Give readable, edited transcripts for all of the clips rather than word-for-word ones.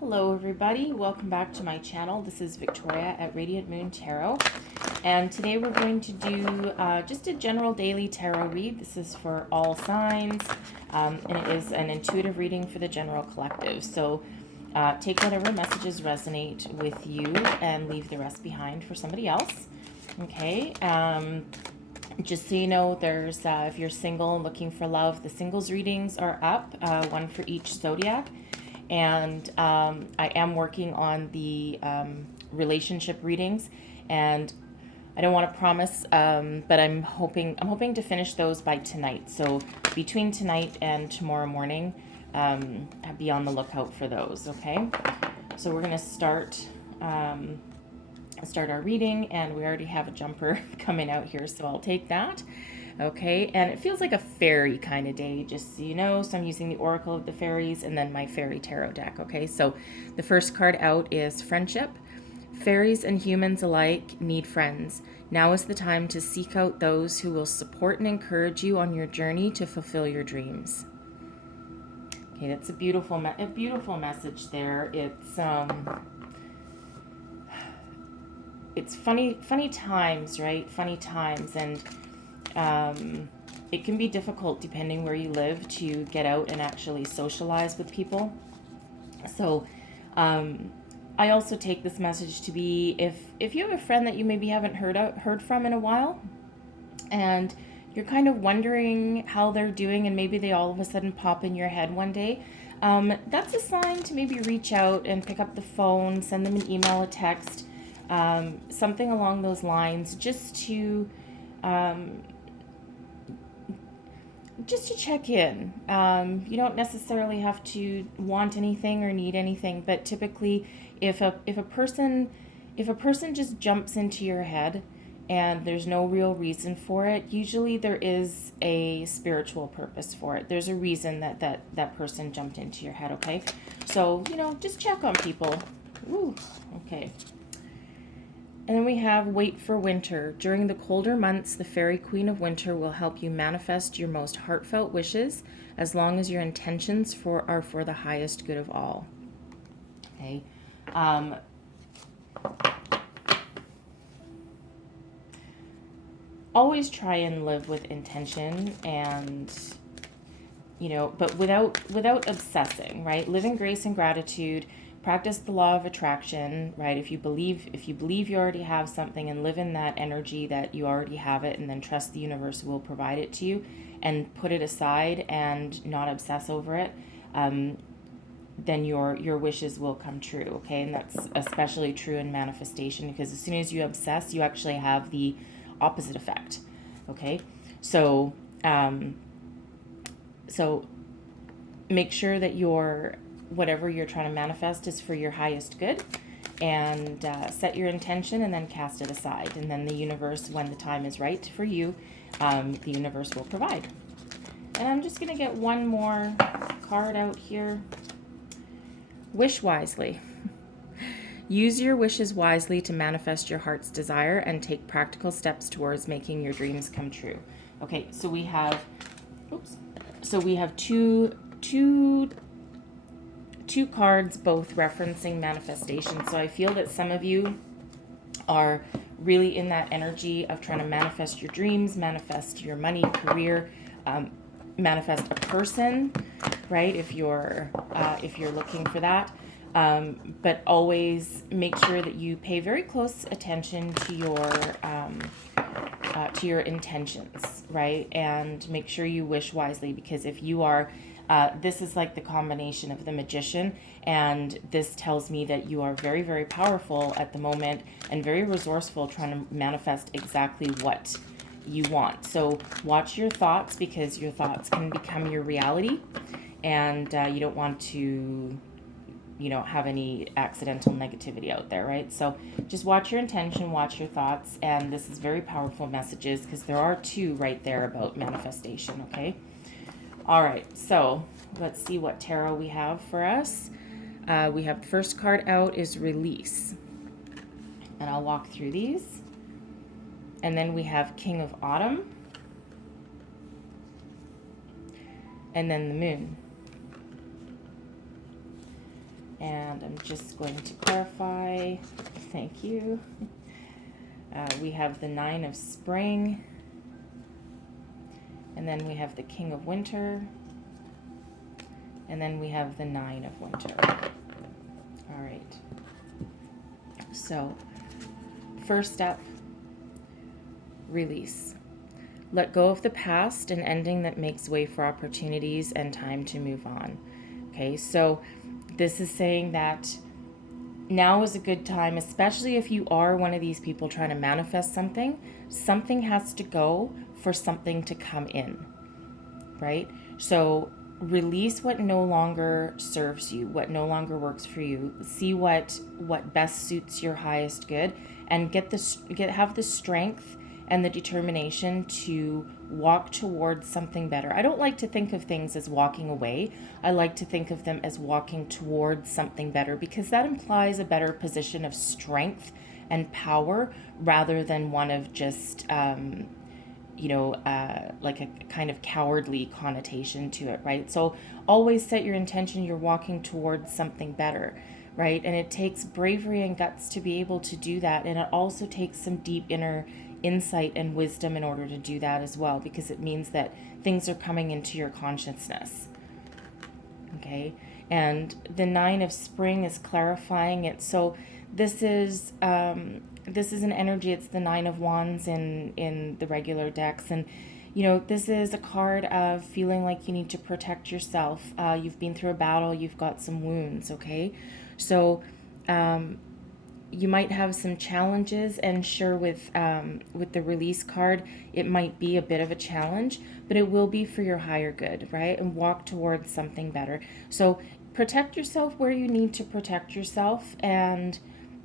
Hello everybody, welcome back to my channel. This is Victoria at Radiant Moon Tarot, and today we're going to do just a general daily tarot read. This is for all signs, and it is an intuitive reading for the general collective. So take whatever messages resonate with you and leave the rest behind for somebody else. Okay, just so you know, there's if you're single and looking for love, the singles readings are up, one for each zodiac. And I am working on the relationship readings, and I don't want to promise, but I'm hoping to finish those by tonight. So between tonight and tomorrow morning, be on the lookout for those. Okay, so we're gonna start our reading, and we already have a jumper coming out here, so I'll take that. Okay, and it feels like a fairy kind of day, just so you know. So I'm using the Oracle of the Fairies and then my Fairy Tarot deck. Okay, so the first card out is Friendship. Fairies and humans alike need friends. Now is the time to seek out those who will support and encourage you on your journey to fulfill your dreams. Okay, that's a beautiful message there. It's funny times, right? Funny times, and it can be difficult depending where you live to get out and actually socialize with people. So I also take this message to be, if you have a friend that you maybe haven't heard from in a while, and you're kind of wondering how they're doing, and maybe they all of a sudden pop in your head one day, that's a sign to maybe reach out and pick up the phone, send them an email, a text, something along those lines, just to check in. You don't necessarily have to want anything or need anything, but typically, if a person just jumps into your head and there's no real reason for it, usually there is a spiritual purpose for it. There's a reason that person jumped into your head. Okay, so just check on people. Ooh, okay. And then we have Wait for Winter. During the colder months, the Fairy Queen of Winter will help you manifest your most heartfelt wishes, as long as your intentions are for the highest good of all. Okay. Always try and live with intention, and but without obsessing, right? Live in grace and gratitude. Practice the law of attraction, right? If you believe you already have something, and live in that energy that you already have it, and then trust the universe will provide it to you, and put it aside and not obsess over it, then your wishes will come true. Okay, and that's especially true in manifestation, because as soon as you obsess, you actually have the opposite effect. Okay, so make sure that whatever you're trying to manifest is for your highest good, and set your intention, and then cast it aside, and then the universe, when the time is right for you, the universe will provide. And I'm just going to get one more card out here. Wish wisely. Use your wishes wisely to manifest your heart's desire and take practical steps towards making your dreams come true. Okay, so we have two cards, both referencing manifestation. So I feel that some of you are really in that energy of trying to manifest your dreams, manifest your money, career, manifest a person, right? If you're looking for that, but always make sure that you pay very close attention to your intentions, right? And make sure you wish wisely, because if you are this is like the combination of the Magician, and this tells me that you are very, very powerful at the moment and very resourceful, trying to manifest exactly what you want. So watch your thoughts, because your thoughts can become your reality, and you don't want to have any accidental negativity out there, right? So just watch your intention, watch your thoughts, and this is very powerful messages, because there are two right there about manifestation. Okay. All right, so let's see what tarot we have for us. We have the first card out is Release, and I'll walk through these. And then we have King of Autumn, and then the Moon. And I'm just going to clarify. Thank you. We have the Nine of Spring. And then we have the King of Winter. And then we have the Nine of Winter. All right. So, first up, release. Let go of the past, an ending that makes way for opportunities and time to move on. Okay, so this is saying that now is a good time, especially if you are one of these people trying to manifest something. Something has to go for something to come in, right? So release what no longer serves you, what no longer works for you. See what best suits your highest good, and have the strength and the determination to walk towards something better. I don't like to think of things as walking away. I like to think of them as walking towards something better, because that implies a better position of strength and power rather than one of just like a kind of cowardly connotation to it, right? So always set your intention you're walking towards something better, right? And it takes bravery and guts to be able to do that. And it also takes some deep inner insight and wisdom in order to do that as well, because it means that things are coming into your consciousness. Okay? And the Nine of Spring is clarifying it. So this is an energy. It's the Nine of Wands in the regular decks, and this is a card of feeling like you need to protect yourself. You've been through a battle. You've got some wounds. Okay, so you might have some challenges, and sure, with the release card, it might be a bit of a challenge, but it will be for your higher good, right? And walk towards something better. So protect yourself where you need to protect yourself, and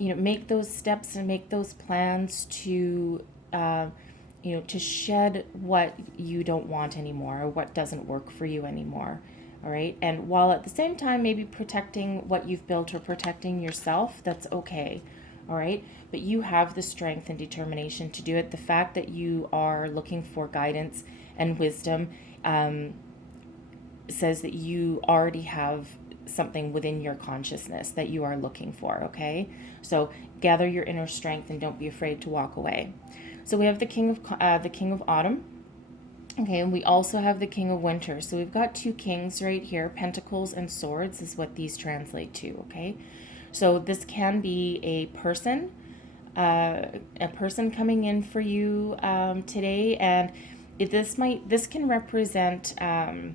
make those steps and make those plans to to shed what you don't want anymore, or what doesn't work for you anymore. All right. And while at the same time, maybe protecting what you've built or protecting yourself, that's okay. All right. But you have the strength and determination to do it. The fact that you are looking for guidance and wisdom says that you already have something within your consciousness that you are looking for. Okay. So gather your inner strength and don't be afraid to walk away. So we have the King of Autumn. Okay, and we also have the King of Winter. So we've got two kings right here. Pentacles and swords is what these translate to, okay? So this can be a person coming in for you today, and this can represent, I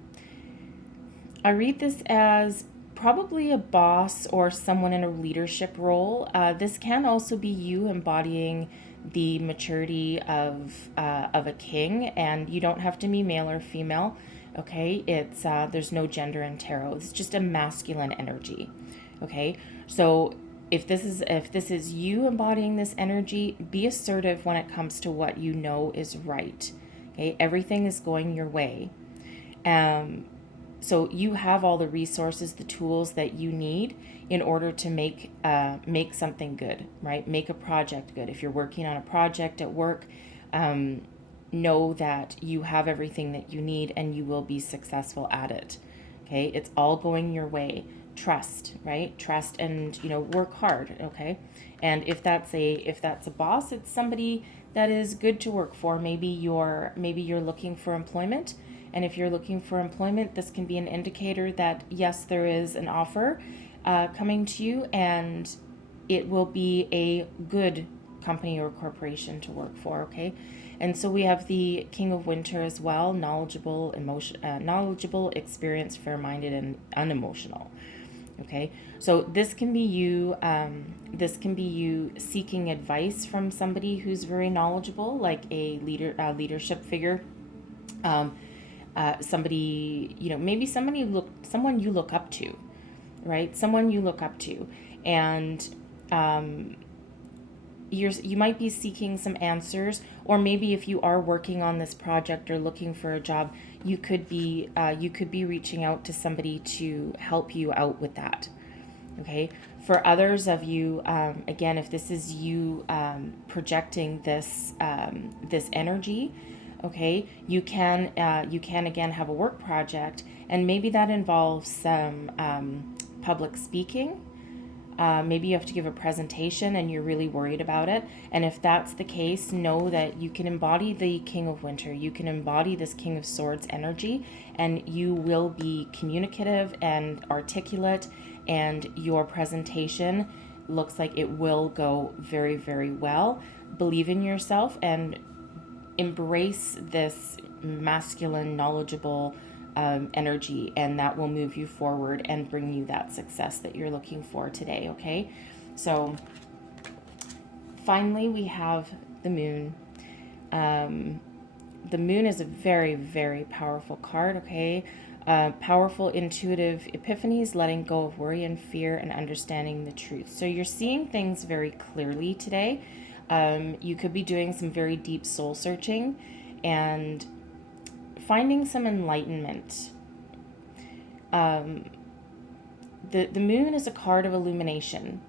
read this as probably a boss or someone in a leadership role. This can also be you embodying the maturity of a king, and you don't have to be male or female. Okay, it's there's no gender in tarot. It's just a masculine energy. Okay, so if this is you embodying this energy, be assertive when it comes to what you know is right. Okay, everything is going your way. So you have all the resources, the tools that you need in order to make something good, right? Make a project good. If you're working on a project at work, know that you have everything that you need and you will be successful at it. Okay, it's all going your way. Trust, right? Trust, and work hard. Okay, and if that's a boss, it's somebody that is good to work for. Maybe you're looking for employment. And if you're looking for employment, this can be an indicator that, yes, there is an offer coming to you, and it will be a good company or corporation to work for, okay? And so we have the King of Winter as well, knowledgeable, experienced, fair-minded, and unemotional, okay? So this can be you seeking advice from somebody who's very knowledgeable, like a leadership figure. Somebody, maybe someone you look up to, right? Someone you look up to, and you might be seeking some answers, or maybe if you are working on this project or looking for a job, you could be reaching out to somebody to help you out with that. Okay. For others of you, again, if this is you projecting this energy. Okay, you can again have a work project, and maybe that involves some public speaking. Maybe you have to give a presentation and you're really worried about it. And if that's the case, know that you can embody the King of Winter. You can embody this King of Swords energy, and you will be communicative and articulate, and your presentation looks like it will go very, very well. Believe in yourself and embrace this masculine, knowledgeable energy, and that will move you forward and bring you that success that you're looking for today, okay? So finally, we have the moon. The moon is a very, very powerful card, okay? Powerful, intuitive epiphanies, letting go of worry and fear, and understanding the truth. So you're seeing things very clearly today. You could be doing some very deep soul searching and finding some enlightenment. The moon is a card of illumination,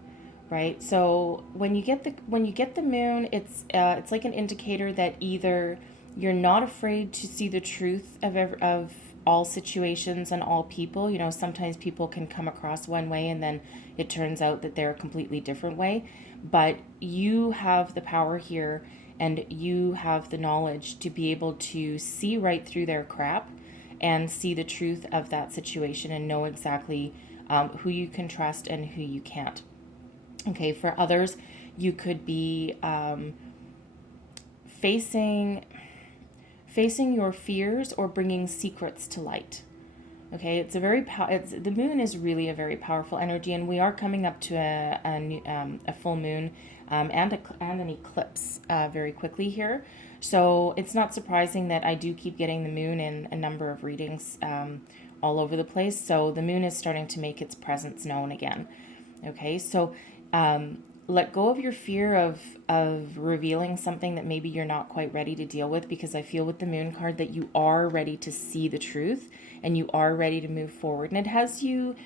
right? So when you get the moon, it's like an indicator that either you're not afraid to see the truth of all situations and all people. You know, sometimes people can come across one way and then it turns out that they're a completely different way. But you have the power here, and you have the knowledge to be able to see right through their crap and see the truth of that situation and know exactly who you can trust and who you can't. Okay, for others, you could be facing your fears or bringing secrets to light. Okay, it's a the moon is really a very powerful energy, and we are coming up to a full moon and an eclipse very quickly here. So it's not surprising that I do keep getting the moon in a number of readings all over the place. So the moon is starting to make its presence known again. Okay, so let go of your fear of revealing something that maybe you're not quite ready to deal with, because I feel with the moon card that you are ready to see the truth and you are ready to move forward. And it has you,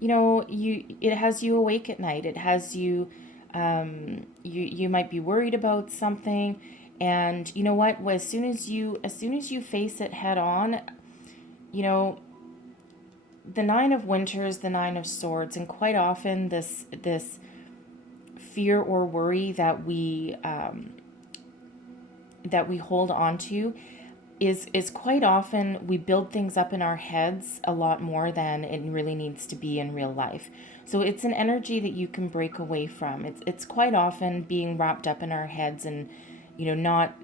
it has you awake at night. It has you, you might be worried about something, and you know what? Well, as soon as you face it head on, you know, the Nine of Winters, the Nine of Swords, and quite often this fear or worry that we hold on to is quite often we build things up in our heads a lot more than it really needs to be in real life. So it's an energy that you can break away from. It's quite often being wrapped up in our heads and not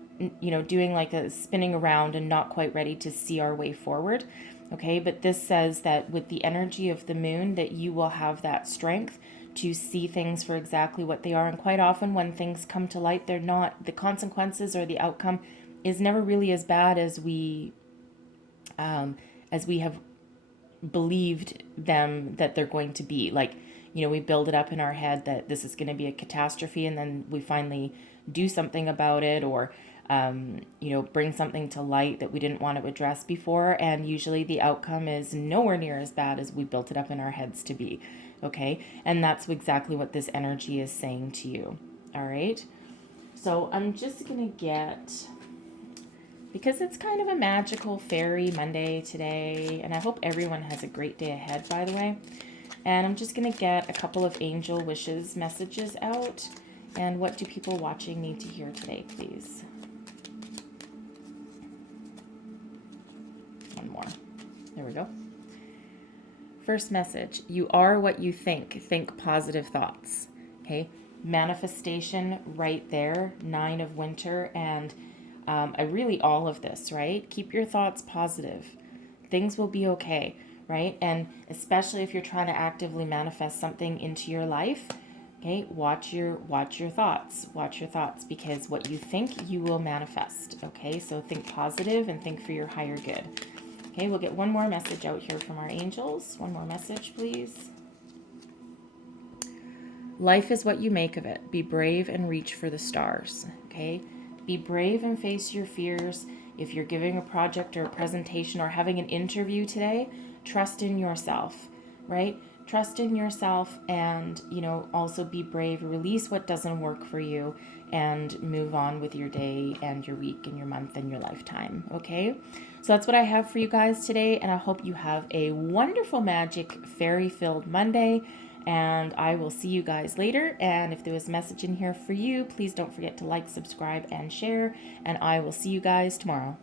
doing like a spinning around and not quite ready to see our way forward. Okay, but this says that with the energy of the moon that you will have that strength to see things for exactly what they are. And quite often when things come to light, they're not, the consequences or the outcome is never really as bad as we have believed them that they're going to be. Like, we build it up in our head that this is going to be a catastrophe, and then we finally do something about it, or bring something to light that we didn't want to address before, and usually the outcome is nowhere near as bad as we built it up in our heads to be. Okay, and that's exactly what this energy is saying to you. All right, so I'm just gonna get, because it's kind of a magical fairy Monday today, and I hope everyone has a great day ahead, by the way. And I'm just gonna get a couple of angel wishes messages out. And what do people watching need to hear today, please? One more. There we go. First message: you are what you think. Think positive thoughts. Okay, manifestation right there. 9 of Winter, and really all of this, right? Keep your thoughts positive. Things will be okay, right? And especially if you're trying to actively manifest something into your life, okay, watch your thoughts. Watch your thoughts, because what you think, you will manifest. Okay, so think positive and think for your higher good. Okay, we'll get one more message out here from our angels. One more message, please. Life is what you make of it. Be brave and reach for the stars. Okay, be brave and face your fears. If you're giving a project or a presentation or having an interview today, trust in yourself, right? Trust in yourself, and also be brave. Release what doesn't work for you and move on with your day and your week and your month and your lifetime. Okay, so that's what I have for you guys today, and I hope you have a wonderful, magic, fairy filled Monday, And I will see you guys later. And if there was a message in here for you, please don't forget to like, subscribe, and share. And I will see you guys tomorrow.